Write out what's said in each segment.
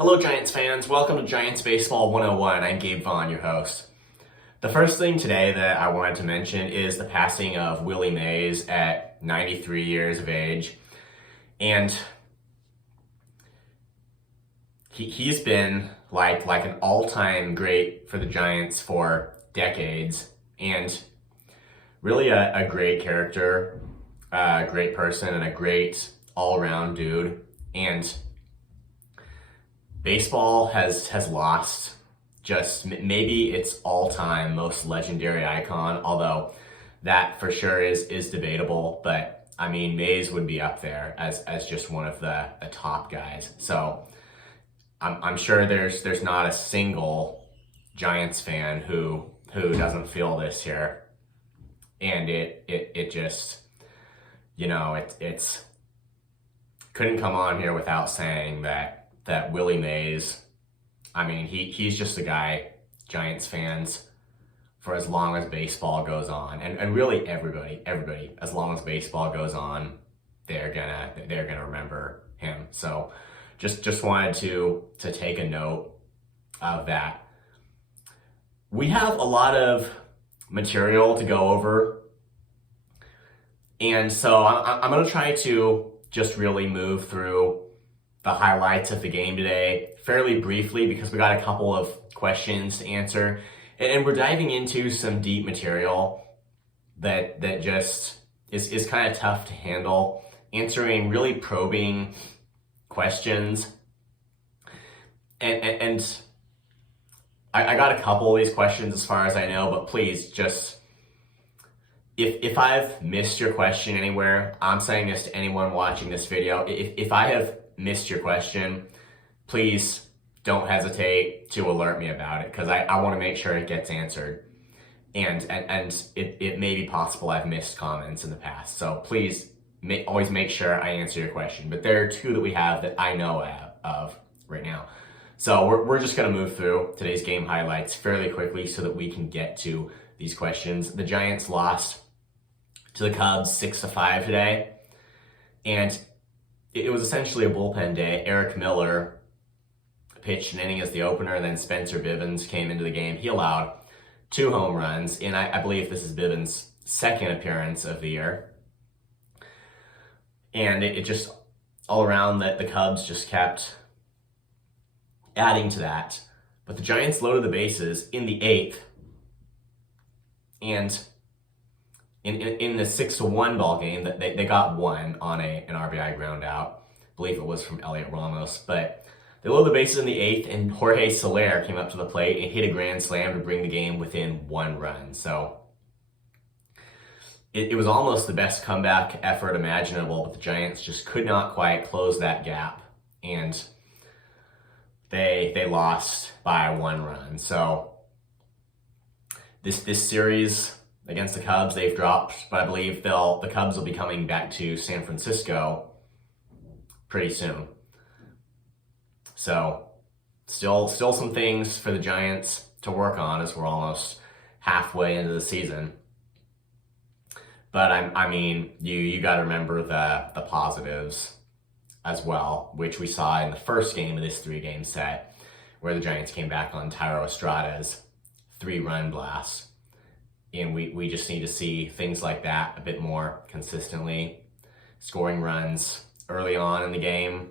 Hello Giants fans, welcome to Giants Baseball 101. I'm Gabe Vaughn, your host. The first thing today that I wanted to mention is the passing of Willie Mays at 93 years of age. And he's been like an all-time great for the Giants for decades, and really a great character, a great person, and a great all-around dude. And baseball has lost just maybe its all-time most legendary icon, although that for sure is debatable. But I mean, Mays would be up there as just one of the top guys. So I'm sure there's not a single Giants fan who doesn't feel this here, and it just, it's couldn't come on here without saying that Willie Mays, I mean, he's just a guy Giants fans, for as long as baseball goes on, and really everybody, as long as baseball goes on, they're gonna remember him. So just wanted to take a note of that. We have a lot of material to go over, and so I'm gonna try to just really move through the highlights of the game today fairly briefly, because we got a couple of questions to answer, and we're diving into some deep material that just is kind of tough to handle, answering really probing questions. And I got a couple of these questions as far as I know, but please just, if I've missed your question anywhere, I'm saying this to anyone watching this video, if I have missed your question, please don't hesitate to alert me about it, because I want to make sure it gets answered. And it may be possible I've missed comments in the past. So please always make sure I answer your question. But there are two that we have that I know of right now. So we're just going to move through today's game highlights fairly quickly so that we can get to these questions. The Giants lost to the Cubs 6-5 today, and it was essentially a bullpen day. Eric Miller pitched an inning as the opener, and then Spencer Bivens came into the game. He allowed 2 home runs, and I believe this is Bivens' second appearance of the year. And it just, all around, that the Cubs just kept adding to that. But the Giants loaded the bases in the 8th, and in the 6-1 ball game, that they got one on an RBI ground out. I believe it was from Elliot Ramos, but they loaded the bases in the 8th, and Jorge Soler came up to the plate and hit a grand slam to bring the game within 1 run. So it was almost the best comeback effort imaginable, but the Giants just could not quite close that gap, and they lost by 1 run. So this series against the Cubs, they've dropped, but I believe the Cubs will be coming back to San Francisco pretty soon. So still some things for the Giants to work on, as we're almost halfway into the season. But I mean, you got to remember the positives as well, which we saw in the first game of this 3-game set, where the Giants came back on Thairo Estrada's 3-run blast. And we just need to see things like that a bit more consistently, scoring runs early on in the game.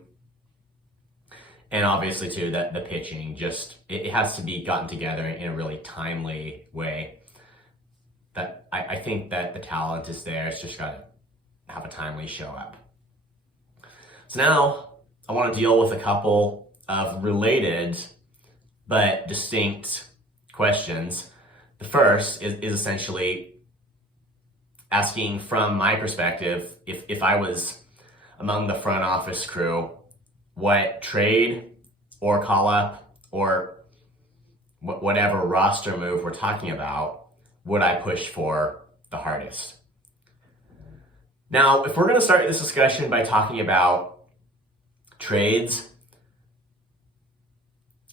And obviously, too, that the pitching, just it has to be gotten together in a really timely way. That I think that the talent is there. It's just got to have a timely show up. So now I want to deal with a couple of related but distinct questions. The first is essentially asking, from my perspective, if I was among the front office crew, what trade or call-up or whatever roster move we're talking about would I push for the hardest. Now, if we're going to start this discussion by talking about trades,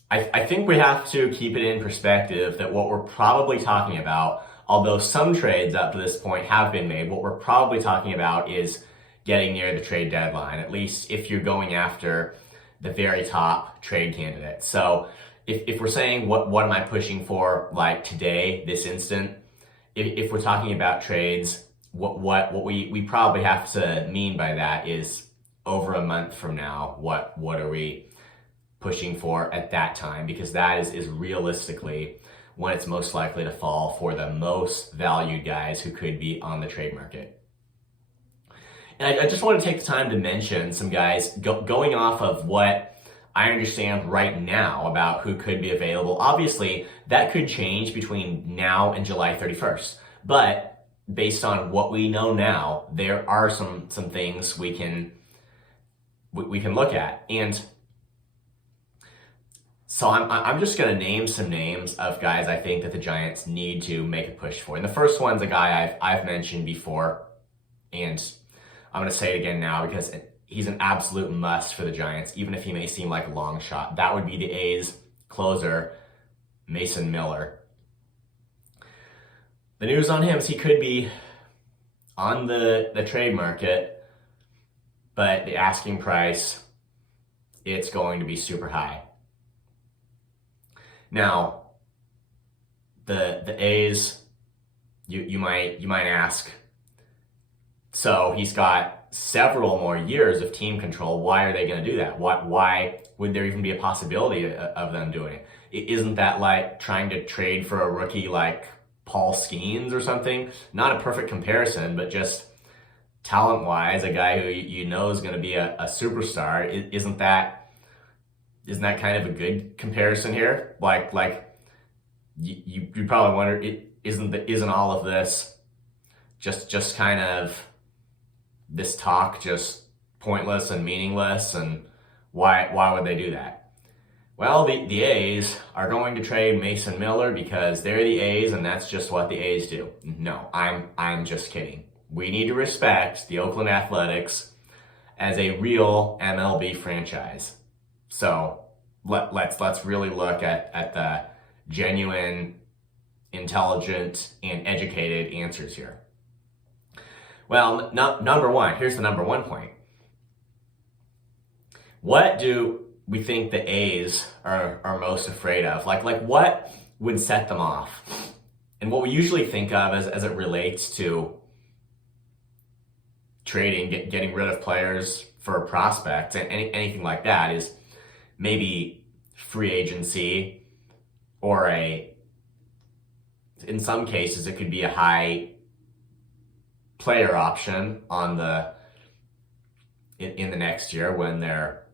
I think we have to keep it in perspective that what we're probably talking about, although some trades up to this point have been made, what we're probably talking about is getting near the trade deadline, at least if you're going after the very top trade candidate. So if we're saying what am I pushing for like today, this instant, if we're talking about trades, what we probably have to mean by that is over a month from now, what are we pushing for at that time? Because that is realistically when it's most likely to fall for the most valued guys who could be on the trade market. And I just want to take the time to mention some guys going off of what I understand right now about who could be available. Obviously, that could change between now and July 31st. But based on what we know now, there are some things we can look at. And so I'm just going to name some names of guys I think that the Giants need to make a push for. And the first one's a guy I've mentioned before, and I'm going to say it again now because he's an absolute must for the Giants, even if he may seem like a long shot. That would be the A's closer, Mason Miller. The news on him is he could be on the trade market, but the asking price, it's going to be super high. Now, the A's, you might ask, so he's got several more years of team control. Why are they going to do that? Why would there even be a possibility of them doing it? Isn't that like trying to trade for a rookie like Paul Skeens or something? Not a perfect comparison, but just talent-wise, a guy who you know is going to be a superstar. Isn't that kind of a good comparison here? Like you probably wonder, isn't all of this just kind of this talk just pointless and meaningless, and why would they do that? Well, the A's are going to trade Mason Miller because they're the A's and that's just what the A's do. No, I'm just kidding. We need to respect the Oakland Athletics as a real MLB franchise. So let's really look at the genuine, intelligent, and educated answers here. Well, number one, here's the number one point. What do we think the A's are most afraid of? Like what would set them off? And what we usually think of as it relates to trading, getting rid of players for prospects and anything like that is maybe free agency, or in some cases it could be a high player option in the next year when their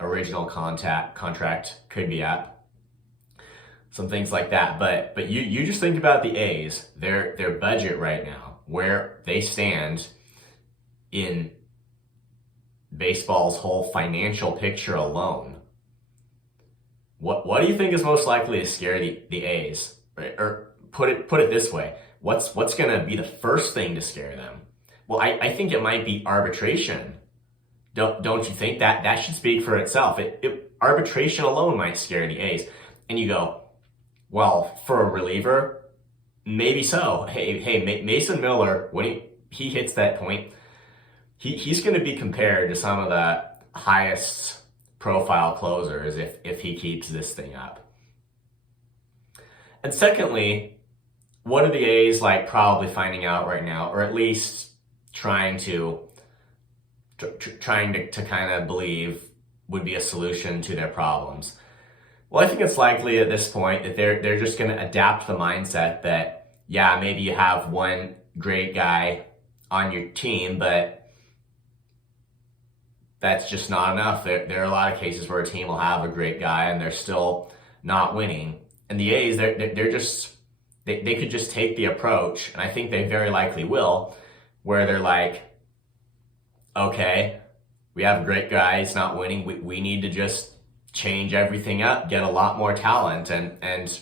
original contract could be up. Some things like that. But you just think about the A's, their budget right now, where they stand in baseball's whole financial picture alone. What do you think is most likely to scare the A's? Or put it this way, what's going to be the first thing to scare them? Well, I think it might be arbitration. Don't you think that should speak for itself? Arbitration alone might scare the A's. And you go, well, for a reliever, maybe so. Hey, Mason Miller, when he hits that point, he's going to be compared to some of the highest profile closers if he keeps this thing up. And secondly, what are the A's probably finding out right now, or at least trying to kind of believe would be a solution to their problems? Well, I think it's likely at this point that they're just going to adapt the mindset that, yeah, maybe you have one great guy on your team, but that's just not enough. There are a lot of cases where a team will have a great guy and they're still not winning. And the A's, they could just take the approach, and I think they very likely will, where they're like, okay, we have a great guy, he's not winning. We need to just change everything up, get a lot more talent, and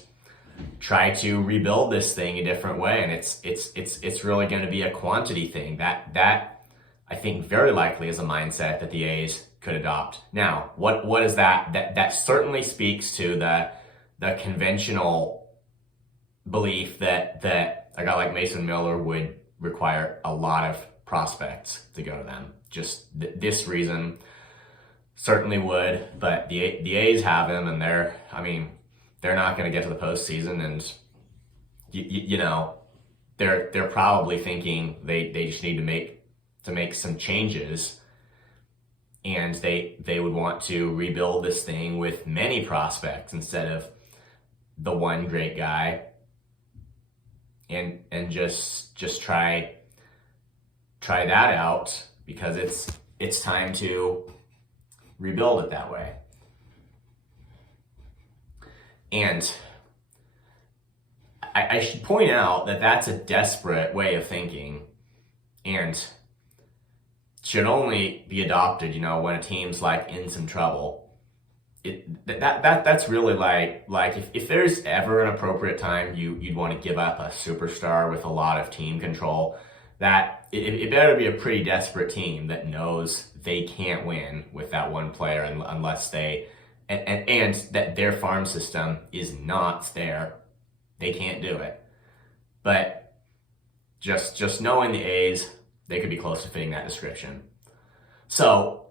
try to rebuild this thing a different way. And it's really going to be a quantity thing. That I think very likely is a mindset that the A's could adopt. Now, what is that? That certainly speaks to the conventional belief that a guy like Mason Miller would require a lot of prospects to go to them. Just this reason. certainly would, but the A's have him, and they're not going to get to the postseason, and you know, they're probably thinking they just need to make some changes, and they would want to rebuild this thing with many prospects instead of the one great guy, and just try that out, because it's time to rebuild it that way. And I should point out that that's a desperate way of thinking, and should only be adopted, when a team's like in some trouble. That's really like if there's ever an appropriate time you'd want to give up a superstar with a lot of team control, that it better be a pretty desperate team that knows they can't win with that one player unless they and that their farm system is not there. They can't do it. But just knowing the A's, they could be close to fitting that description. So,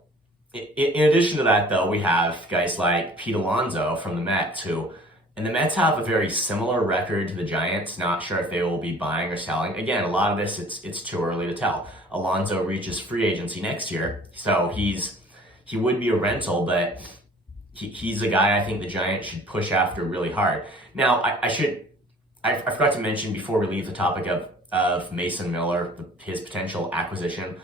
in addition to that, though, we have guys like Pete Alonso from the Mets, and the Mets have a very similar record to the Giants. Not sure if they will be buying or selling. Again, a lot of this, it's too early to tell. Alonso reaches free agency next year, so he would be a rental, but he's a guy I think the Giants should push after really hard. Now, I forgot to mention before we leave the topic of Mason Miller, his potential acquisition.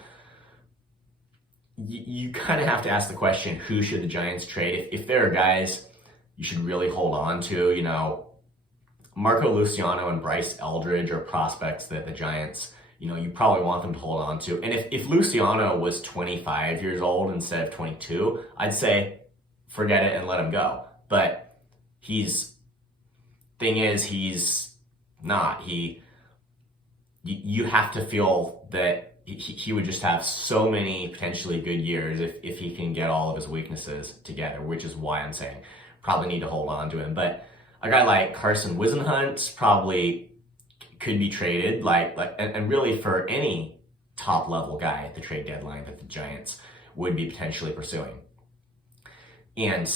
You kind of have to ask the question, who should the Giants trade? If there are guys you should really hold on to, Marco Luciano and Bryce Eldridge are prospects that the Giants, you probably want them to hold on to. And if Luciano was 25 years old instead of 22, I'd say forget it and let him go. But he's not. You have to feel that he would just have so many potentially good years if he can get all of his weaknesses together, which is why I'm saying probably need to hold on to him. But a guy like Carson Wisenhunt probably could be traded, and really for any top level guy at the trade deadline that the Giants would be potentially pursuing. And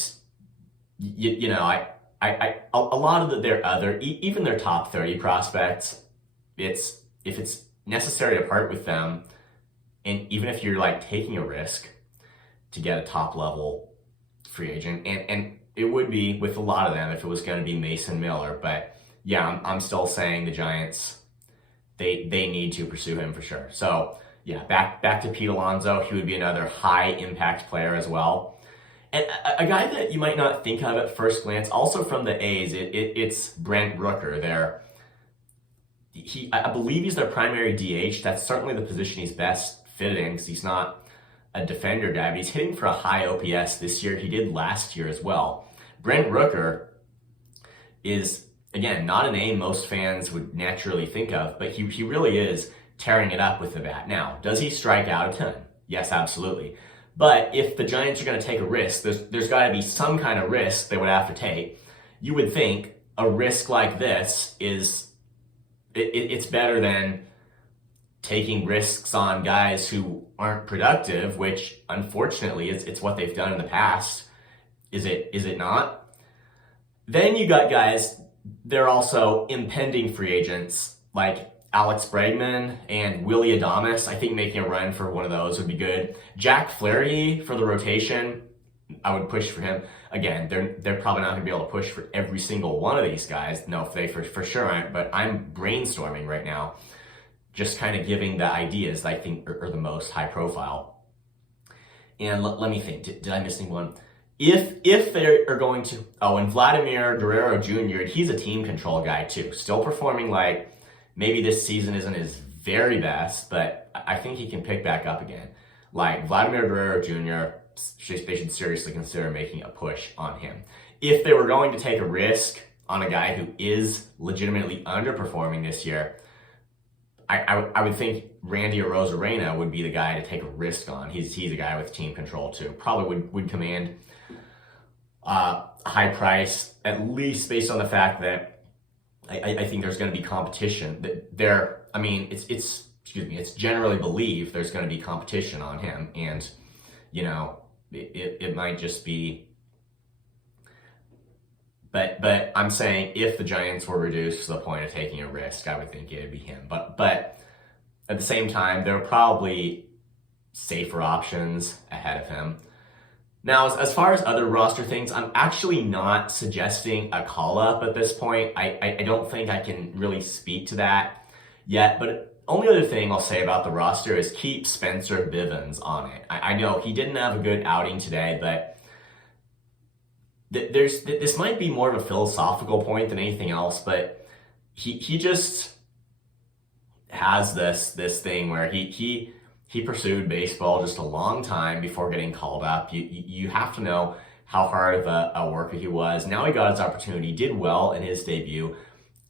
a lot of their other, even their top 30 prospects, if it's necessary to part with them, and even if you're taking a risk to get a top level free agent, and it would be with a lot of them if it was going to be Mason Miller, but yeah, I'm still saying the Giants, they need to pursue him for sure. So yeah, back to Pete Alonso. He would be another high impact player as well. And a guy that you might not think of at first glance, also from the A's, it's Brent Rooker. I believe he's their primary DH. That's certainly the position he's best fitted in, because he's not a defender guy, but he's hitting for a high OPS this year. He did last year as well. Brent Rooker is, again, not a name most fans would naturally think of, but he really is tearing it up with the bat. Now, does he strike out a ton? Yes, absolutely. But if the Giants are going to take a risk, there's got to be some kind of risk they would have to take. You would think a risk like this it's better than taking risks on guys who aren't productive, which unfortunately it's what they've done in the past. Is it not? Then you got guys, they're also impending free agents like Alex Bregman and Willie Adames. I think making a run for one of those would be good. Jack Flaherty for the rotation, I would push for him. Again, they're probably not going to be able to push for every single one of these guys. No, they for sure aren't, but I'm brainstorming right now, just kind of giving the ideas that I think are the most high profile. And let me think, did I miss anyone? If they are going to, and Vladimir Guerrero Jr., he's a team control guy too. Still performing maybe this season isn't his very best, but I think he can pick back up again. Vladimir Guerrero Jr., they should seriously consider making a push on him. If they were going to take a risk on a guy who is legitimately underperforming this year, I would think Randy Arozarena would be the guy to take a risk on. He's a guy with team control too. Probably would command a high price, at least based on the fact that I think there's going to be competition. It's generally believed there's going to be competition on him, and It might just be, but I'm saying if the Giants were reduced to the point of taking a risk, I would think it'd be him. But at the same time, there are probably safer options ahead of him. Now, as far as other roster things, I'm actually not suggesting a call-up at this point. I don't think I can really speak to that yet, but only other thing I'll say about the roster is keep Spencer Bivens on it. I know he didn't have a good outing today, but this might be more of a philosophical point than anything else, but he just has this thing where he pursued baseball just a long time before getting called up. You have to know how hard of a worker he was. Now he got his opportunity, he did well in his debut.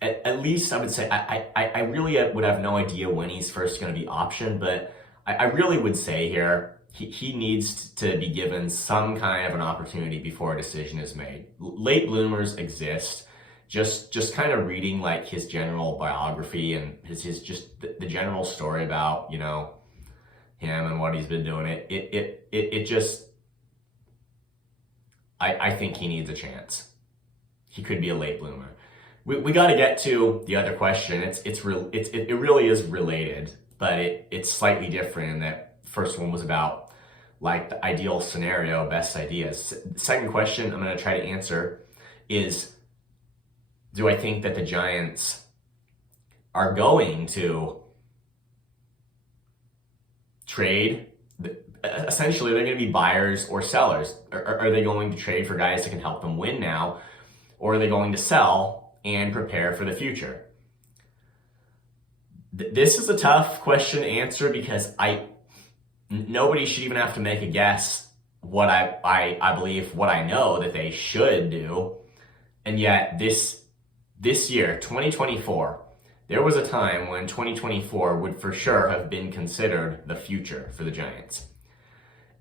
At least I would say, I really would have no idea when he's first going to be optioned, but I really would say here, he needs to be given some kind of an opportunity before a decision is made. Late bloomers exist. Just kind of reading like his general biography and his just the general story about, him and what he's been doing, it just, I think he needs a chance. He could be a late bloomer. We got to get to the other question. It really is related, but it's slightly different in that first one was about like the ideal scenario, best ideas. The second question I'm going to try to answer is, do I think that the Giants are going to trade? Essentially, they're going to be buyers or sellers. Are they going to trade for guys that can help them win now? Or are they going to sell and prepare for the future? This is a tough question to answer because nobody should even have to make a guess what I believe, what I know that they should do. And yet this year, 2024, there was a time when 2024 would for sure have been considered the future for the Giants.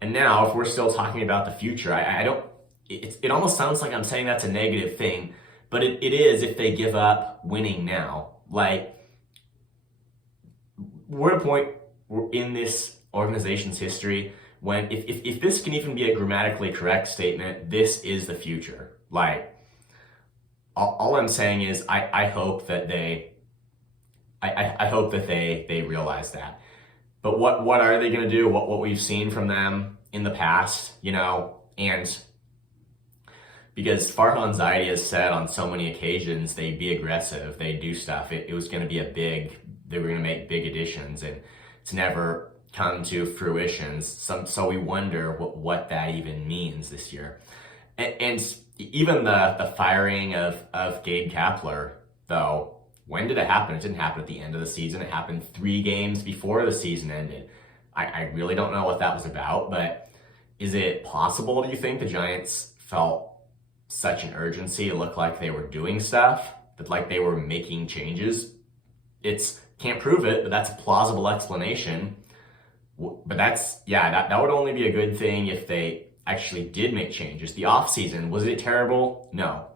And now, if we're still talking about the future, it almost sounds like I'm saying that's a negative thing, but it is if they give up winning now. Like, we're at a point in this organization's history when if this can even be a grammatically correct statement, this is the future. Like, all I'm saying is I hope that they realize that. But what are they going to do? What we've seen from them in the past, and because Farhan Zaidi has said on so many occasions they'd be aggressive, they'd do stuff. It was going to be they were going to make big additions, and it's never come to fruition. So we wonder what that even means this year. And even the firing of Gabe Kapler, though, when did it happen? It didn't happen at the end of the season. It happened 3 games before the season ended. I really don't know what that was about, but is it possible, do you think, the Giants felt such an urgency to look like they were doing stuff, that like they were making changes? Can't prove it, but that's a plausible explanation. But that would only be a good thing if they actually did make changes. The offseason, was it terrible? No.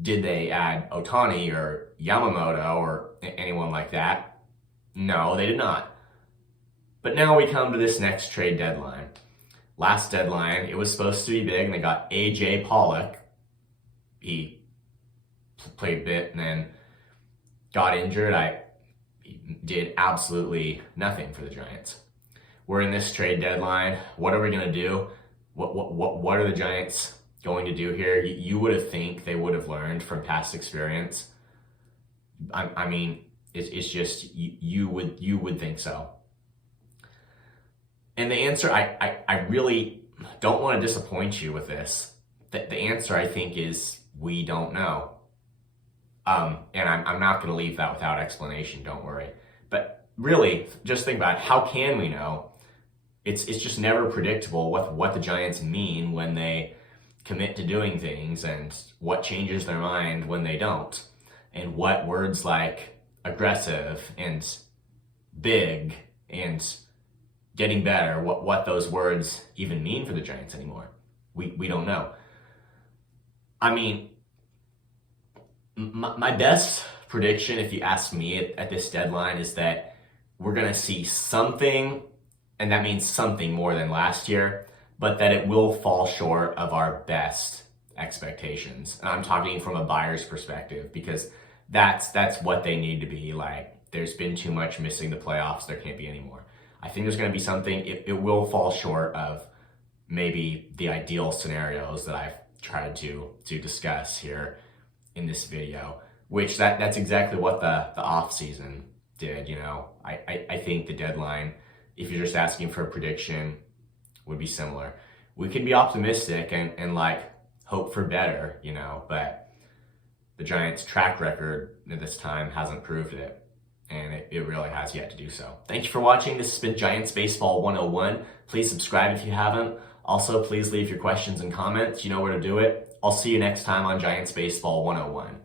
Did they add Ohtani or Yamamoto or anyone like that? No, they did not. But now we come to this next trade deadline. Last deadline, it was supposed to be big, and they got A.J. Pollock. He played a bit and then got injured. He did absolutely nothing for the Giants. We're in this trade deadline. What are we going to do? What are the Giants going to do here? You would have think they would have learned from past experience. I mean, it's just you would think so. And the answer, I really don't want to disappoint you with this. The answer, I think, is we don't know. And I'm not going to leave that without explanation, don't worry. But really, just think about it. How can we know? It's just never predictable what the Giants mean when they commit to doing things, and what changes their mind when they don't, and what words like aggressive and big and getting better, what those words even mean for the Giants anymore. We don't know. I mean, my best prediction, if you ask me at this deadline, is that we're going to see something, and that means something more than last year, but that it will fall short of our best expectations. And I'm talking from a buyer's perspective, because that's what they need to be. Like, there's been too much missing the playoffs. There can't be any more. I think there's going to be something, it will fall short of maybe the ideal scenarios that I've tried to discuss here in this video, which that's exactly what the offseason did. I think the deadline, if you're just asking for a prediction, would be similar. We could be optimistic and like hope for better, but the Giants' track record at this time hasn't proved it. And it really has yet to do so. Thank you for watching. This has been Giants Baseball 101. Please subscribe if you haven't. Also, please leave your questions and comments. You know where to do it. I'll see you next time on Giants Baseball 101.